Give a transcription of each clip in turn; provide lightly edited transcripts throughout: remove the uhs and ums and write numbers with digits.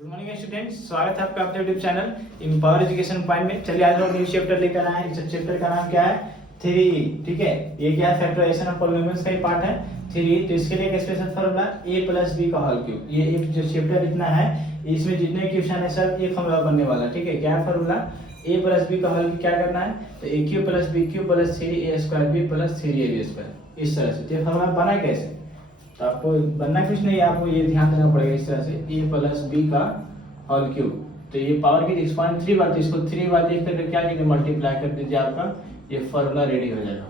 Good morning students, स्वागत है आपका अपने YouTube channel empower education point में। चलिए आज हम न्यू चैप्टर लेकर आए हैं। इस चैप्टर का नाम क्या है? 3E। ठीक है, ये क्या है? फैक्टराइजेशन ऑफ पॉलिनोमियल्स का ही पार्ट है 3E। तो इसके लिए एक special formula a plus b का होल क्यूब। ये एक जो चैप्टर इतना है, इसमें जितने क्वेश्चन है सब एक फॉर्मूला बनने वाला है। ठीक है, क्या है फॉर्मूला? a प्लस b का होल क्या करना है? तो a cube plus b cube plus 3a square b plus 3ab square, इस तरह से। तो ये फॉर्मूला बना कैसे? तो आपको बनना कुछ नहीं है, आपको ये ध्यान देना पड़ेगा इस तरह से, a प्लस b का होल क्यूब। तो ये पावर की एक्सपांड 3 बार, तो इसको 3 बार लिख करके क्या कीजिए, मल्टीप्लाई कर दीजिए, आपका ये फॉर्मूला रेडी हो जाएगा।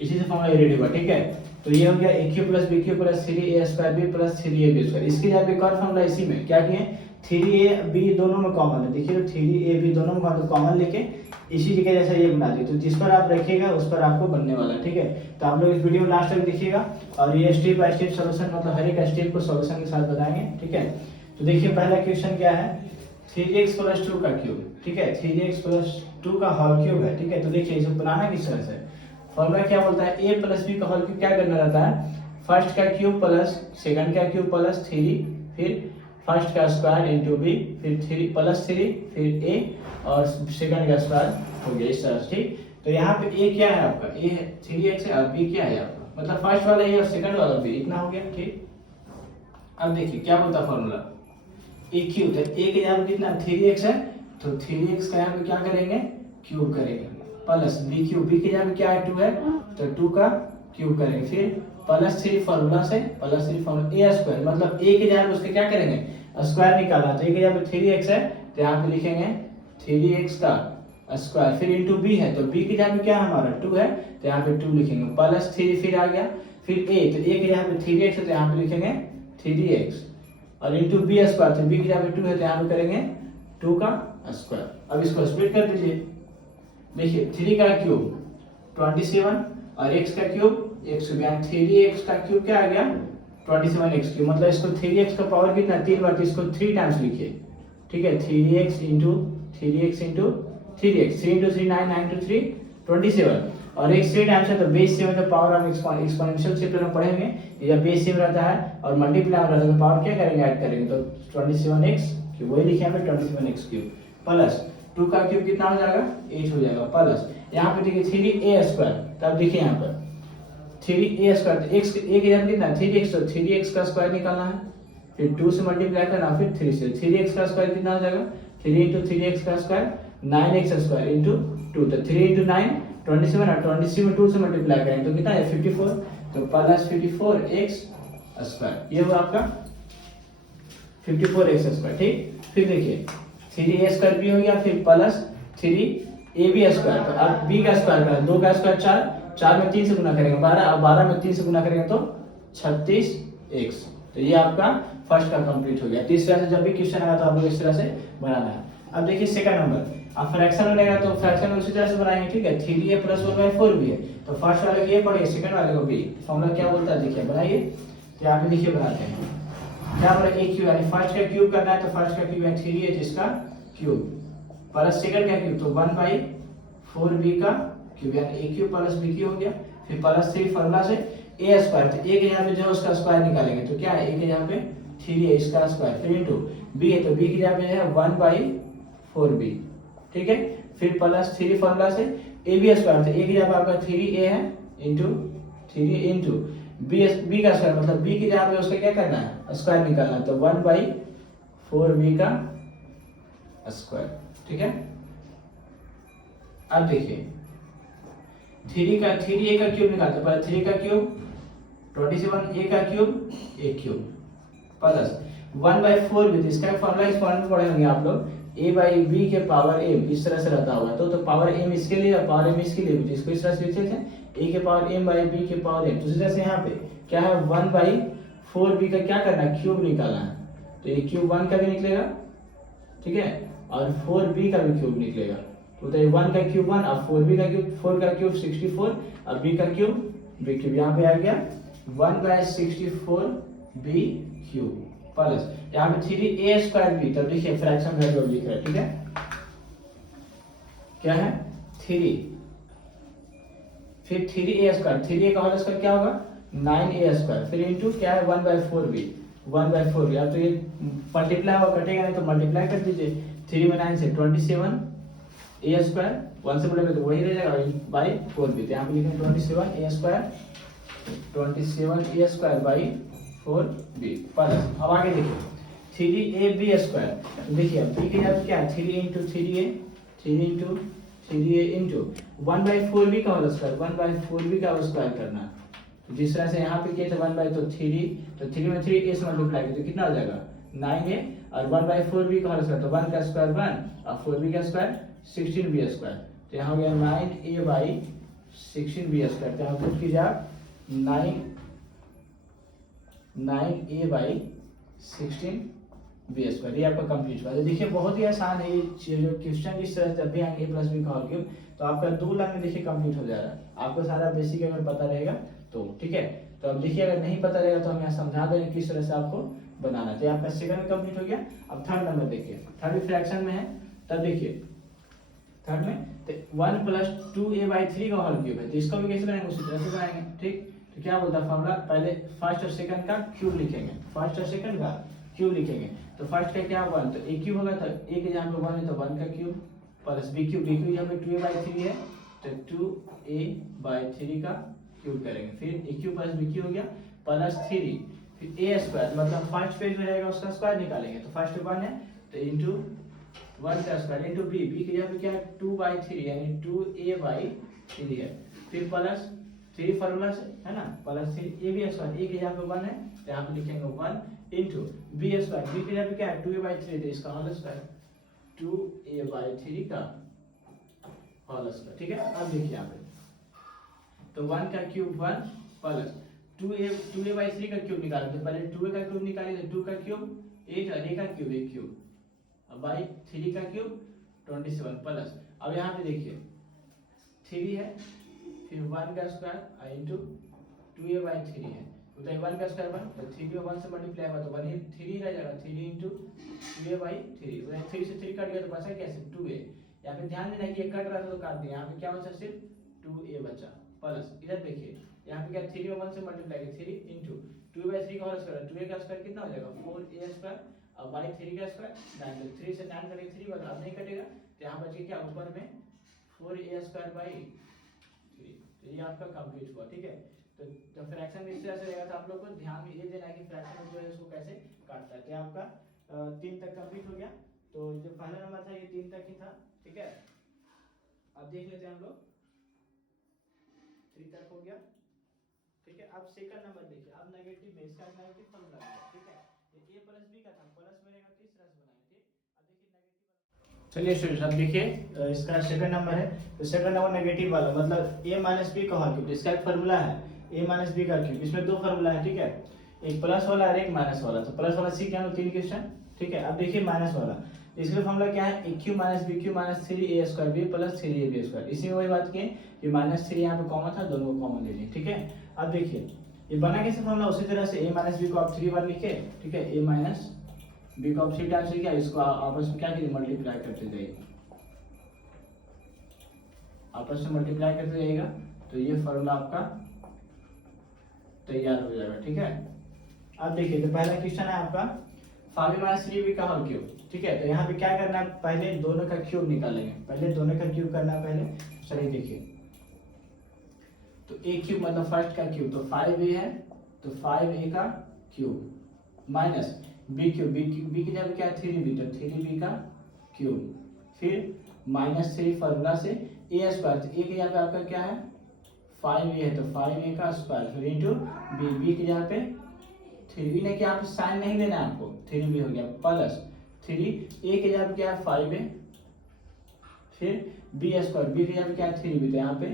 इसी से फॉर्मूला रेडी होगा। ठीक है, तो ये हो गया a cube plus b cube plus 3a square b plus 3ab square. इसके जब एक और फॉर्मूला इसी में क्या किए, 3ab दोनों में कॉमन है। देखिए, तो 3ab दोनों में कॉमन लेके इसी जगह जैसा ये बना दिए, तो जिस पर आप रखिएगा उस पर आपको बनने वाला है। ठीक है, तो आप लोग इस वीडियो में लास्ट तक देखिएगा और ये स्टेप बाय स्टेप सॉल्यूशन, मतलब हर एक स्टेप को सॉल्यूशन के साथ बताएंगे। ठीक है, तो देखिए पहला क्वेश्चन क्या है, 3x प्लस 2 का क्यूब। ठीक है, 3x प्लस 2 का होल क्यूब है। ठीक है, तो देखिए इसे बनाना किस तरह से, फॉर्मूला क्या बोलता है, a प्लस b का होल क्यूब क्या करना रहता है, फर्स्ट का क्यूब प्लस सेकंड का क्यूब प्लस 3, फिर फर्स्ट का स्क्वायर इंटू b, फिर 3 प्लस 3, फिर a और सेकंड का स्क्वायर हो गया, इस तरह से। ठीक, तो यहाँ पे a क्या है आपका, a है 3x है और b क्या है आपका, मतलब फर्स्ट वाला a और सेकंड वाला b, इतना हो गया। ठीक, अब देखिए क्या बोलता है फॉर्मूला, a क्यूब है, a के यहाँ पे कितना 3x है, तो 3x का यहाँ पे क्या करेंगे, क्यूब करेंगे, प्लस b क्यूब, b के यहाँ पे क्या है 2 है, तो 2 का क्यूब करेंगे, फिर प्लस 3 फॉर्मूला से, प्लस 3 फॉर्मूला a स्क्वायर, मतलब a के यहाँ पे उसके क्या करेंगे, स्क्वायर निकालना। तो a के यहाँ पे 3x है, तो यहाँ पे लिखेंगे 3x का स्क्वायर, फिर इंटू b है, तो b के यहाँ पे क्या हमारा 2 है, तो यहाँ पे 2 लिखेंगे, प्लस 3 फिर आ गया, फिर a, तो a के यहाँ पे 3x है, तो यहाँ पे लिखेंगे 3x और इंटू बी स्क्वायर, तो बी की जगह 2 है, तो यहाँ पे करेंगे 2 का स्क्वायर। अब इसको स्प्लिट कर दीजिए, देखिए 3 का क्यूब 27 और x का क्यूब x क्यूब, यानी 3x का क्यूब क्या आ गया 27x क्यूब, मतलब इसको 3x का पावर कितना 3 बार, तो इसको 3 टाइम्स लिखिए। ठीक है, 3x into 3x into 3x, 3 into 3 9, 9 into 3 27 और x 3 टाइम्स है, तो बेस से मतलब पावर ऑफ एक्सपोनेंशियल चैप्टर में पढ़ेंगे, या बेस से रहता है और मल्टीप्लाई में रहता है, तो पावर क्या करेंगे, ऐड करेंगे, तो 27x क्यूब, वही लिखे यहाँ पे 27x क्यूब प्लस 2 का क्यूब कितना हो जाएगा 8 हो जाएगा, प्लस यहाँ पे देखिए 3a स्क्वायर, तब देखिए यहाँ पर 3a स्क्वायर, तो x a के जगह कितना 3x, तो 3x का स्क्वायर निकालना है, फिर 2 से मल्टीप्लाई करना, फिर 3 से, 3x का स्क्वायर कितना हो जाएगा 3 इंटू 3x का स्क्वायर 9x स्क्वायर इंटू 2, तो 3 इंटू 9 27 और 27 में 2 से मल्टीप्लाई करेंगे तो कितना है 54, तो प्लस 54x स्क्वायर, ये हुआ आपका 54x स्क्वायर। ठीक, फिर देखिए 3a स्क्वायर भी हो गया, फिर प्लस 3ab स्क्वायर, तो अब b का स्क्वायर करें, 2 का स्क्वायर 4, 4 में 3 से गुना करेंगे 12 और 12 में 3 से गुना करेंगे तो 36x। तो ये आपका फर्स्ट का कंप्लीट हो गया। तो इस तरह से जब भी क्वेश्चन आया तो आप लोग इस तरह से बनाना है। अब देखिए सेकंड नंबर, अब फ्रैक्शन बनेगा तो फ्रैक्शन उसी तरह से बनाएंगे। ठीक है, 3a प्लस 1/4 भी है, तो फर्स्ट वाले को ये पढ़िए, सेकंड वाले को b। फॉर्मूला क्या बोलता है देखिए, बनाइए, तो यहाँ पे देखिए बनाते हैं, क्या बोला a क्यूब, यानी फर्स्ट का क्यूब करना है, तो फर्स्ट का क्यूब है 3a जिसका क्यूब, प्लस सेकंड का क्यूब, तो 1/4b का क्यूब, यानी a cube plus b cube हो गया, फिर प्लस 3 फॉर्मूला से a स्क्वायर, तो a के यहाँ पे जो है उसका स्क्वायर निकालेंगे, तो क्या है a के यहाँ पे 3a इसका स्क्वायर, फिर इंटू b है, तो b के यहाँ पे है 1/4b। ठीक है, फिर प्लस 3 फॉर्मूला से a b स्क्वायर, तो a की जगह आपका 3a है इंटू 3 इंटू b का स्क्वायर, मतलब b की जगह पे उसका क्या करना है स्क्वायर निकालना है, तो 1/4b का स्क्वायर। ठीक है, अब देखिए 3a का क्यूब निकालते हैं, पहले 3 का क्यूब 27, a का cube a cube plus 1/4b, इसका फॉर्मूला इस फॉर्म में पढ़े होंगे आप लोग, a/b के पावर m, इस तरह से रहता होगा, तो पावर m इसके लिए और पावर m इसके लिए, इसको इस तरह से लिखते हैं a के पावर m/b के पावर m। तो इस तरह से यहाँ पे क्या है 1/4b का क्या करना है क्यूब निकालना है, तो ये क्यूब 1 का भी निकलेगा, ठीक है, और 4b का भी क्यूब निकलेगा, तो 1 का क्यूब 1 और 4b का क्यूब, 4 का क्यूब 64 और b का क्यूब b क्यूब, यहाँ पे आ गया 1/64b क्यूब प्लस यहाँ पे 3a स्क्वायर b, तब देखिए फ्रैक्शन वैल्यू लिख रहा है। ठीक है, क्या है 3, फिर 3a स्क्वायर, 3a का होल स्क्वायर क्या होगा 9a स्क्वायर, फिर इंटू क्या है 1/4b, 1/4 भी। अब तो ये मल्टीप्लाई हुआ कटेगा नहीं तो मल्टीप्लाई कर दीजिए। 3 में 9 से 27 ए स्क्वायर, 1 से मल्टीप्लाई तो वही रह जाएगा बाई 4 भी। तो यहाँ पे लिखेंगे 27 A square, 27 A square by 4 B plus. अब आगे देखिए 3ab स्क्वायर। देखिए बी की जगह क्या है 3 into 3a, 3 into 3a into 1/4 B का होल स्क्वायर, 1/4 बी का स्क्वायर करना। तो जिस तरह से यहाँ पे किया था 1/3 तो 3 में 3 ए से मल्टीप्लाई किया तो कितना हो जाएगा 9a, और 1/4 बी का होल स्क्वायर तो 1 का स्क्वायर 1 और 4 बी का स्क्वायर 16b स्क्वायर। तो यहाँ हो गया 9a बाई 16b स्क्वायर। तो यहाँ पुट कीजिए आप 9a बाई 16b स्क्वायर। ये आपका कंप्लीट हुआ। तो देखिए बहुत ही आसान है ये जो क्वेश्चन। इस तरह जब भी आएंगे प्लस बी का होल क्यूब तो आपका 2 लाइन में देखिए कंप्लीट हो जा रहा है। आपको सारा बेसिक अगर पता रहेगा तो ठीक है। तो अब देखिए अगर नहीं पता रहेगा तो हम यहाँ समझा देंगे किस तरह से आपको बनाना है। तो आपका सेकंड कंप्लीट हो गया। अब थर्ड नंबर देखिए, थर्ड फ्रैक्शन में है। तब देखिए थर्ड में तो 1 + 2a/3 का होल क्यूब है। तो इसको भी कैसे बनाएंगे उसी तरह से बनाएंगे। ठीक, तो क्या बोलता है फॉर्मूला, पहले फर्स्ट और सेकंड का क्यूब लिखेंगे, फर्स्ट और सेकंड का क्यूब लिखेंगे। तो फर्स्ट का क्या 1 तो a क्यूब होगा, तो a के जहाँ पे 1 है तो 1 का cube plus b cube, b cube यहाँ पे 2a/3 है तो 2a/3 का क्यूब करेंगे। फिर a cube plus b cube हो गया प्लस 3, फिर a स्क्वायर मतलब फर्स्ट पेज में रहेगा उसका स्क्वायर निकालेंगे। तो फर्स्ट 1 है तो इंटू 1 का स्क्वायर इंटू b, b के जगह पे क्या है 2/3 यानी 2a/3 है। फिर प्लस 3 फार्मूला से है ना प्लस 3 ab स्क्वायर, a के जगह पे 1 है तो यहाँ पे लिखेंगे 1 इंटू b स्क्वायर, b के जगह पे क्या है 2a/3 तो इसका होल स्क्वायर 2a/3 का होल स्क्वायर। ठीक है, अब देखिए यहाँ पे तो 1 का क्यूब 1 प्लस 2a/3 का क्यूब निकालते हैं। पहले 2a का क्यूब निकालिए तो 2 का क्यूब 8 और a का क्यूब 1 क्यूब अब बाई 3 का क्यूब 27 प्लस। अब यहाँ पे देखिए 3 है फिर 1 का स्क्वायर इंटू 2a/3 है तो 1 का स्क्वायर 1 तो 3 में 1 से मल्टीप्लाई हुआ तो 1 ही 3 रह जाएगा 3 इंटू 2a/3 3 से 3 कट गया तो बचा क्या सिर्फ 2a। यहाँ पे ध्यान देना कि ये कट रहा था तो काट दिया, यहाँ पे क्या बचा सिर्फ 2a बचा प्लस। इधर देखिए यहाँ पे क्या 3 में 1 से मल्टीप्लाई किया 3 इंटू 2a/3 का होल स्क्वायर 2a का स्क्वायर कितना हो जाएगा 4a स्क्वायर अब बाई 3 का स्क्वायर 9 तो 3 से 9 कटेगा 3 बचा अब नहीं कटेगा तो यहाँ बच गया क्या ऊपर में 4a स्क्वायर बाई 3। तो ये आपका कंप्लीट हुआ। ठीक है, तो जब फ्रैक्शन इस तरह से रहेगा तो आप लोग को ध्यान में ये देना है कि फ्रैक्शन जो है इसको कैसे काटता है। तो आपका 3 तक कंप्लीट हो गया। तो जो पहला नंबर था ये 3 तक ही था। ठीक है, अब देख लेते हैं हम लोग 3 तक हो गया। ठीक है, अब सेकंड नंबर देखिए। अब नेगेटिव में इसका नेगेटिव फॉर्मूला है। ठीक है, ये a प्लस b का था प्लस में रहेगा किस तरह से बनाएंगे। अब देखिए नेगेटिव, चलिए स्टूडेंट्स अब देखिए इसका सेकंड नंबर है। तो सेकंड नंबर नेगेटिव वाला मतलब a माइनस b का होल क्यूब। इसका एक फार्मूला है a माइनस b का क्यूब। इसमें 2 फार्मूला है। ठीक है, एक प्लस वाला और एक माइनस वाला। तो प्लस वाला सीख गए हम 3 क्वेश्चन। ठीक है, अब देखिए माइनस वाला। इसका फार्मूला क्या है a cube minus b cube minus 3a square b plus 3ab square. इसी में वही बात की है कि माइनस 3 यहाँ पे कॉमन था, दोनों को कॉमन ले लीजिए। ठीक है, अब देखिए ये बना कैसे फार्मूला, उसी तरह से a माइनस b को आप 3 बार लिखे। ठीक है, a माइनस b को आप 3 टाइम्स लिखा, इसको आपस में क्या कीजिए मल्टीप्लाई करते जाइए, आपस में मल्टीप्लाई करते जाइएगा तो ये फार्मूला आपका तैयार हो जाएगा। ठीक है, अब देखिए तो पहला क्वेश्चन है आपका 5a माइनस 3b का होल क्यूब। ठीक है, तो यहाँ पे क्या करना है पहले दोनों का क्यूब निकालेंगे, पहले दोनों का क्यूब करना है पहले। चलिए देखिए तो a क्यूब मतलब फर्स्ट का क्यूब तो 5a है तो 5a का cube minus b cube, b की जगह क्या है 3b तो 3b का क्यूब फिर माइनस 3 फार्मूला से a स्क्वायर। तो a की जगह पे आपका क्या है 5a है तो 5a का स्क्वायर फिर इंटू b की जगह पे 3b ने क्या आप साइन नहीं देना है आपको 3b हो गया प्लस 3 a की जगह पे क्या है 5a फिर b स्क्वायर, b की जगह पे क्या है 3b तो यहाँ पे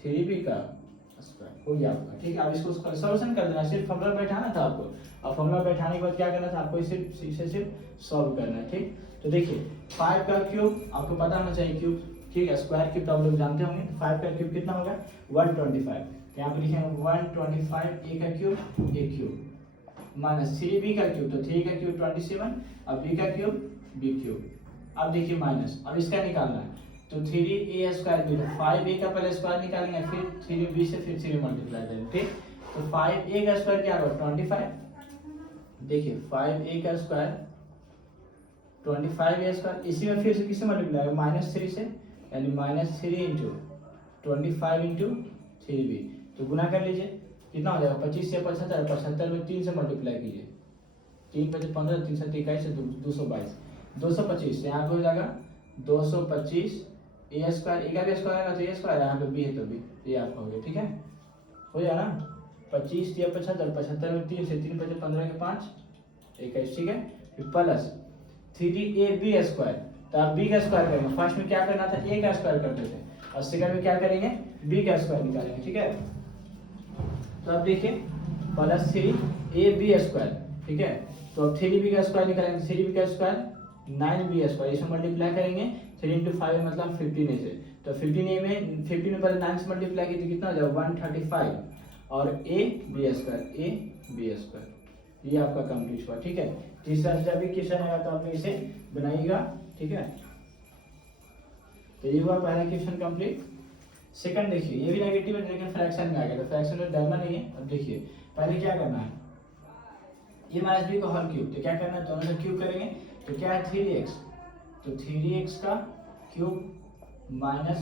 3b का स्क्वायर हो गया आपका। ठीक है, अब इसको सॉल्यूशन कर देना, सिर्फ फॉर्मूला बैठाना था आपको। अब फॉर्मूला बैठाने के बाद क्या करना था आपको, इसे सिर्फ सॉल्व करना है। ठीक, तो देखिए 5 का क्यूब आपको पता होना चाहिए क्यूब। ठीक है, स्क्वायर क्यूब तो आप लोग जानते होंगे। 5 का क्यूब कितना होगा 125। यहाँ पे लिखेंगे 125 a का cube a cube minus 3b का क्यूब तो 3 का क्यूब 27 अब b का क्यूब b क्यूब। अब देखिए माइनस, अब इसका निकालना है तो 3a स्क्वायर भी तो 5a का पहले स्क्वायर निकालेंगे फिर 3b से फिर 3 मल्टीप्लाई करेंगे। ठीक, तो 5a का स्क्वायर क्या होगा 25 देखिए 5a का स्क्वायर 25a स्क्वायर, इसी में फिर से किससे मल्टीप्लाई होगा, -3 से, यानी -3 इंटू 25 इंटू 3b, तो गुना कर लीजिए कितना हो जाएगा, 25 से 75, 75 में 3 से मल्टीप्लाई कीजिए, 3 × 15, 3 × 7 21, 222, 225, यहाँ पे हो जाएगा 225 ए स्क्वायर, ए का भी स्क्वायर है तो ए स्क्वायर, यहाँ पे बी है तो बी, ये आपका हो गया, ठीक है, हो जाएगा ना, 25 या 75, 75 में 3 से 3 × 15 के 5 21, ठीक है, फिर प्लस 3ab स्क्वायर, तो आप बी का स्क्वायर करेंगे, फर्स्ट में क्या करना था, ए का स्क्वायर करते थे, और सेकंड में क्या करेंगे, बी का स्क्वायर निकालेंगे, ठीक है, तो अब देखिए प्लस 3ab स्क्वायर, ठीक है, तो अब 3b का स्क्वायर निकालेंगे, 3b का स्क्वायर 9b स्क्वायर, इसमें मल्टीप्लाई करेंगे 3 × 5 मतलब 15 से, तो 15 में पहले 9 से मल्टीप्लाई कीजिए, कितना हो जाएगा 135, और a b स्क्वायर, ये आपका कंप्लीट हुआ, ठीक है, तीसरा जब भी क्वेश्चन आएगा तो आपने इसे बनाइएगा, ठीक है, तो ये हुआ पहला क्वेश्चन कंप्लीट। सेकंड देखिए, ये भी नेगेटिव है लेकिन फ्रैक्शन में आ गया, तो फ्रैक्शन में डरना नहीं है। अब देखिए पहले क्या करना है, ये माइनस बी का होल क्यूब, तो क्या करना है, दोनों का क्यूब करेंगे, तो क्या है 3x, तो 3x का क्यूब माइनस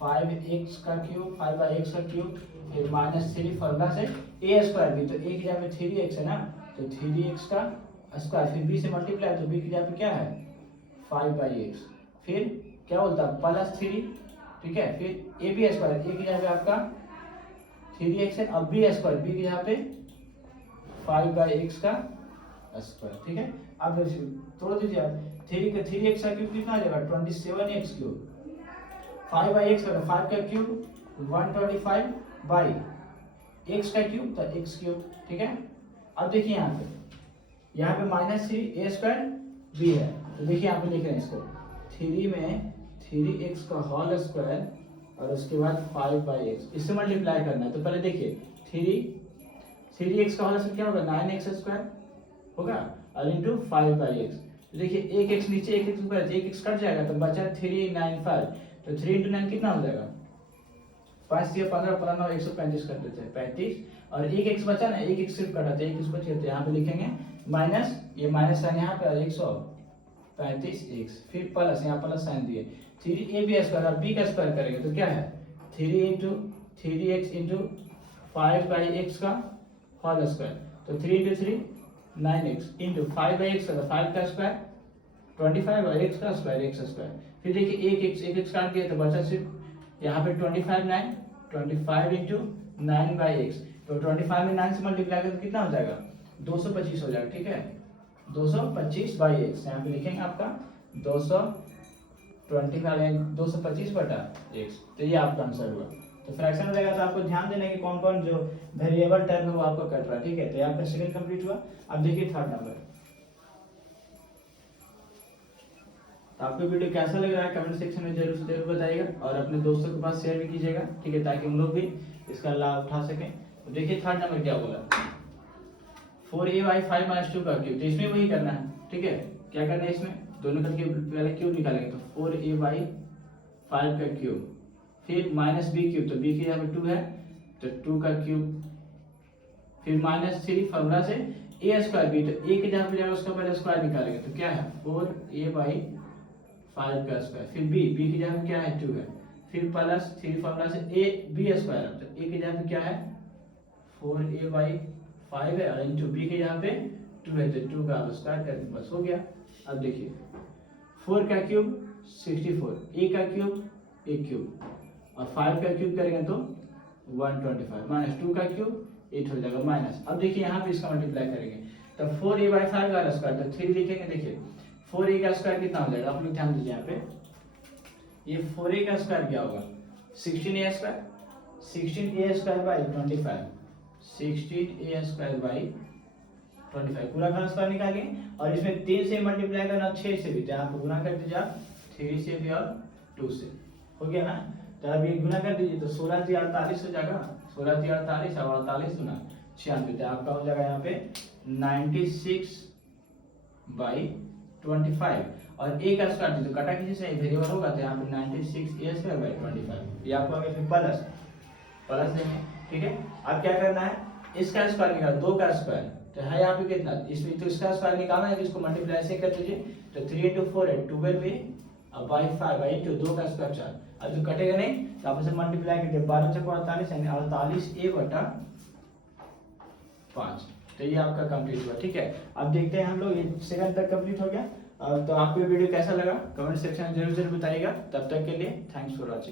5x का क्यूब, 5x का क्यूब, फिर -3 फॉर्मूला से a स्क्वायर भी, तो a की जगह पे 3x है ना, तो 3x का स्क्वायर, फिर b से मल्टीप्लाई, तो b की जगह पे क्या है 5/x, फिर क्या बोलता है +3, ठीक है, फिर a b स्क्वायर, a की जगह पे आपका 3x है, अब b स्क्वायर, b की जगह पे 5/x का स्क्वायर, ठीक है, अब तोड़ दीजिए आप, 3x का क्यूब कितना आ जाएगा 27x क्यूब, 5/x का 5 का क्यूब 125 बाई x का क्यूब, तो x क्यूब, ठीक है। अब देखिए यहाँ पे -3 a स्क्वायर b है, तो देखिए यहाँ पे लिख रहे हैं इसको 3 में 3x का होल स्क्वायर और उसके बाद 5/x, इससे मल्टीप्लाई करना है, तो पहले देखिए 3x का होल स्क्वायर क्या होगा 9x स्क्वायर होगा, और इंटू 5/x, तो देखिए एक x नीचे एक x ऊपर, एक x कट जाएगा तो बचा 395, तो 3 × 9 कितना हो जाएगा 5 से 15, 15 135 कर देते हैं 35, और एक x बचा ना, एक x सिर्फ कटा था, एक x बच गया, तो यहाँ पे लिखेंगे माइनस, ये माइनस साइन यहाँ पे 135x, फिर प्लस, यहाँ प्लस साइन दिए 3ab स्क्वायर, अब b का स्क्वायर करेंगे तो क्या है 3 × 3x × 5/x का होल स्क्वायर, तो 3 × 3 9x इंटू 5/x का 5 का स्क्वायर 25 और x का स्क्वायर x स्क्वायर, फिर देखिए एक x काट दिया तो बचा सिर्फ यहाँ पे 25 इंटू 9/x, तो 25 में 9 से मल्टीप्लाई करें तो कितना हो जाएगा 225 हो जाएगा, ठीक है, 225/x, यहाँ पे लिखेंगे आपका 225/x, तो ये आपका आंसर हुआ। तो फ्रैक्शन में रहेगा तो आपको ध्यान देना है कि कौन कौन जो वेरिएबल टर्म है वो आपको कट रहा है, ठीक है, तो आपका सेकंड कंप्लीट हुआ। अब देखिए थर्ड नंबर, तो आपको वीडियो कैसा लग रहा है कमेंट सेक्शन में जरूर बताइएगा, और अपने दोस्तों के पास शेयर भी कीजिएगा, ठीक है, ताकि हम लोग भी इसका लाभ उठा सकें। तो देखिए थर्ड नंबर क्या बोला, 4a/5 - 2 का क्यूब, तो इसमें वही करना है, ठीक है, क्या करना है इसमें दोनों का पहले क्यूब निकालेंगे, तो 4a/5 का क्यूब, फिर -b क्यूब, तो b की जगह पे 2 है तो 2 का क्यूब, फिर -3 फॉर्मूला से a स्क्वायर b, तो a की जगह पे जाएगा उसका पहले स्क्वायर निकालेंगे, तो क्या है 4a/5 का स्क्वायर, फिर b की जगह पे क्या है 2 है, फिर प्लस 3 फॉर्मूला से a b स्क्वायर, तो a की जगह पे क्या है 4a/5 है, और इंटू b की जगह पे 2 है, तो 2 का स्क्वायर करके बस हो गया। अब देखिए 4 का क्यूब 64, a का क्यूब a क्यूब, और 5 का क्यूब करेंगे तो 125, -2 का क्यूब 8 हो जाएगा माइनस। अब देखिए यहाँ पे इसका मल्टीप्लाई करेंगे, तो 4a/5 का स्क्वायर, तो 3 लिखेंगे, देखिए 4a का स्क्वायर कितना हो जाएगा, आप लोग ध्यान दीजिए यहाँ पे, ये 4a का स्क्वायर क्या होगा 16a square, 16a square by 25, 16a square by 25, पूरा का स्क्वायर निकालिए, और इसमें 3 से मल्टीप्लाई करना 6 से भी, तो यहाँ पे गुना कर दीजिए आप 3 से भी और 2 से, हो गया ना, तो अभी गुना कर दीजिए, तो 16 × 48 हो जाएगा, 16 × 48 और 48 × 96, तो आपका हो जाएगा यहाँ पे 96/25, और a का स्क्वायर दीजिए, तो कटा किसी से वेरिएबल होगा, तो यहाँ पे 96a² / 25, ये आपको आगे फिर प्लस देंगे, ठीक है। अब क्या करना है, इसका स्क्वायर निकाल, 2 का स्क्वायर, तो है यहाँ पे कितना, इसमें तो इसका स्क्वायर निकालना है, जिसको मल्टीप्लाई ऐसे कर दीजिए, तो 3 इंटू 4 है 12a, अब बाई 5 बाई इंटू 2 का स्क्वायर 4, अब जो कटेगा नहीं तो आप इसे मल्टीप्लाई कीजिए, 12 से 48 यानी 48a बटा 5। तो ये आपका कंप्लीट हुआ। ठीक है, अब देखते हैं हम लोग, ये सेकंड तक कंप्लीट हो गया। तो आपको ये वीडियो कैसा लगा कमेंट सेक्शन में जरूर बताइएगा। तब तक के लिए थैंक्स फॉर वॉचिंग।